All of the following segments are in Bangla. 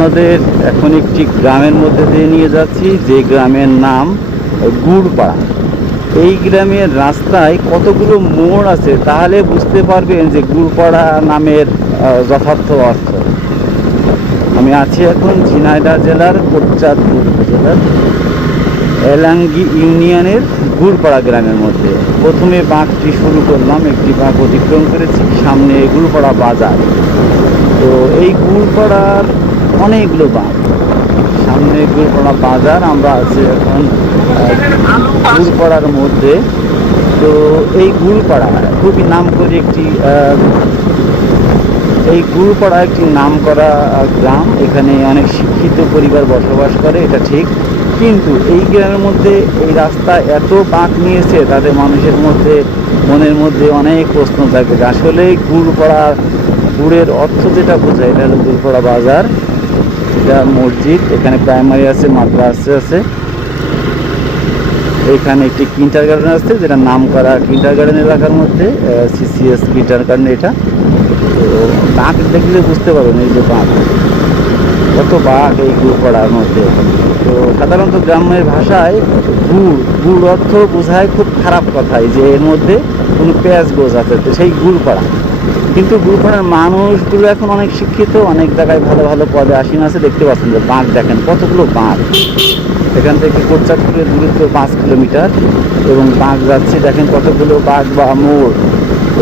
আপনাদের এখন একটি গ্রামের মধ্যে দিয়ে নিয়ে যাচ্ছি, যে গ্রামের নাম গুড়পাড়া। এই গ্রামের রাস্তায় কতগুলো মোড় আছে তাহলে বুঝতে পারবেন যে গুড়পাড়া নামের যথার্থ অর্থ। আমি আছি এখন ঝিনাইদহ জেলার কোটচাঁদপুর জেলার এলাঙ্গি ইউনিয়নের গুড়পাড়া গ্রামের মধ্যে। প্রথমে বাঁকটি শুরু করলাম, একটি বাঁক অতিক্রম করেছি, সামনে গুড়পাড়া বাজার। তো এই গুড়পাড়ার অনেকগুলো বাঁক সামনে গুড়পাড়া বাজার আমরা আছি এখন আহ, গুড়পাড়ার মধ্যে। তো এই গুড়পাড়া খুবই নাম করে একটি এই গুরুপাড়া একটি নাম করা গ্রাম। এখানে অনেক শিক্ষিত পরিবার বসবাস করে এটা ঠিক। কিন্তু এই গ্রামের মধ্যে এই রাস্তা এত বাঁক নিয়েছে তাতে মানুষের মধ্যে মনের মধ্যে অনেক প্রশ্ন থাকে আসলে গুড়পাড়া গুড়ের অর্থ যেটা বোঝায় এটা হলো গুড়পাড়া বাজার। এটা মসজিদ, এখানে প্রাইমারি আছে, মাদ্রাসা আছে। এখানে একটি কিন্টার গার্ডেন আছে, যেটা নাম করা কিন্টার গার্ডেন এলাকার মধ্যে সিসিএস কিন্টার গার্ডেন এটা। তো বাঘ দেখলে বুঝতে পারবেন এই যে বাঘ। কত বাঘ এই গুড়পাড়ার মধ্যে। তো সাধারণত গ্রামের ভাষায় গুড় গুড় অর্থ বোঝায় খুব খারাপ কথাই যে এর মধ্যে কোনো পেঁয়াজ গোজ আছে, তো সেই গুড়পাড়া কিন্তু গুড়পাড়ার মানুষগুলো এখন অনেক শিক্ষিত, অনেক জায়গায় ভালো ভালো পদে আসীন আছে। দেখতে পাচ্ছেন যে বাঘ দেখেন, কতগুলো বাঘ এখান থেকে কোটচাঁদপুরের দূরত্ব পাঁচ কিলোমিটার এবং বাঘ যাচ্ছে, দেখেন কতগুলো বাঘ বা মোড়।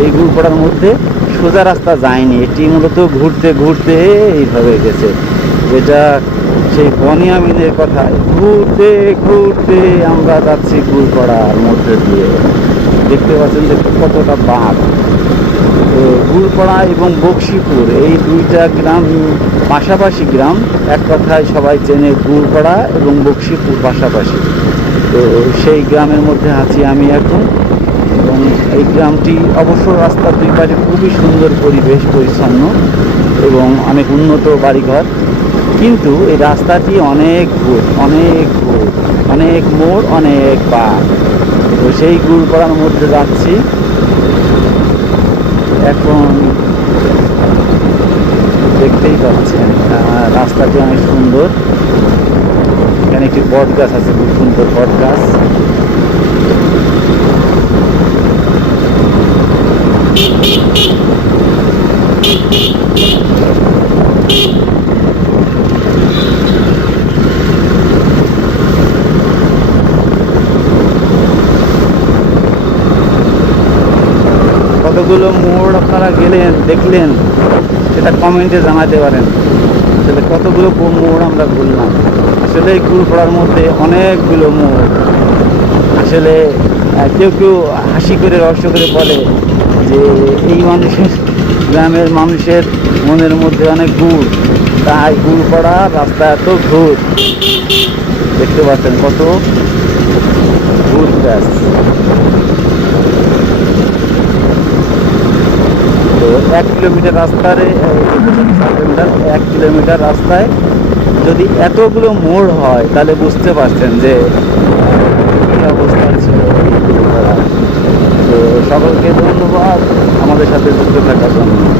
এই গুড়পাড়ার মধ্যে সোজা রাস্তা যায়নি, এটি মূলত ঘুরতে ঘুরতে এইভাবে গেছে। যেটা সেই বনিয়ামিনের কথায় ঘুরতে ঘুরতে আমরা যাচ্ছি গুড়পাড়ার মধ্যে দিয়ে। দেখতে পাচ্ছেন যে কতটা বাঘ তো গুড়পাড়া এবং বক্সিপুর, এই দুইটা গ্রাম, পাশাপাশি গ্রাম, এক কথায় সবাই চেনে গুড়পাড়া এবং বক্সিপুর পাশাপাশি। তো সেই গ্রামের মধ্যে আছি আমি এখন এবং এই গ্রামটি অবশ্য রাস্তার দুই পাশে খুবই সুন্দর পরিবেশ, পরিচ্ছন্ন এবং অনেক উন্নত বাড়িঘর। কিন্তু এই রাস্তাটি অনেক ভুল অনেক ভুল অনেক মোড়, অনেক বাঘ তো সেই গুড়পাড়ার মধ্যে যাচ্ছি। এখন দেখতেই পাচ্ছেন রাস্তাটি অনেক সুন্দর। এখানে একটি বট গাছ আছে, খুব সুন্দর বট গাছ। কতগুলো মোড় আপনারা গেলেন, দেখলেন, সেটা কমেন্টে জানাতে পারেন। আসলে কতগুলো মোড় আমরা ঘুরলাম। আসলে এই গুড়পাড়ার মধ্যে অনেকগুলো মোড়। আসলে কেউ কেউ হাসি করে, রহস্য করে বলে যে এই মানুষের গ্রামের মানুষের মনের মধ্যে অনেক গুড়। তাই গুড়পাড়া রাস্তা এত ঘুর। দেখতে পাচ্ছেন কত ঘুর। গাছ তো এক কিলোমিটার রাস্তার এক কিলোমিটার রাস্তায় যদি এতগুলো মোড় হয়, তাহলে বুঝতে পারছেন যে অবস্থা ছিল তো সকলকে ধন্যবাদ আমাদের সাথে যুক্ত থাকার জন্য।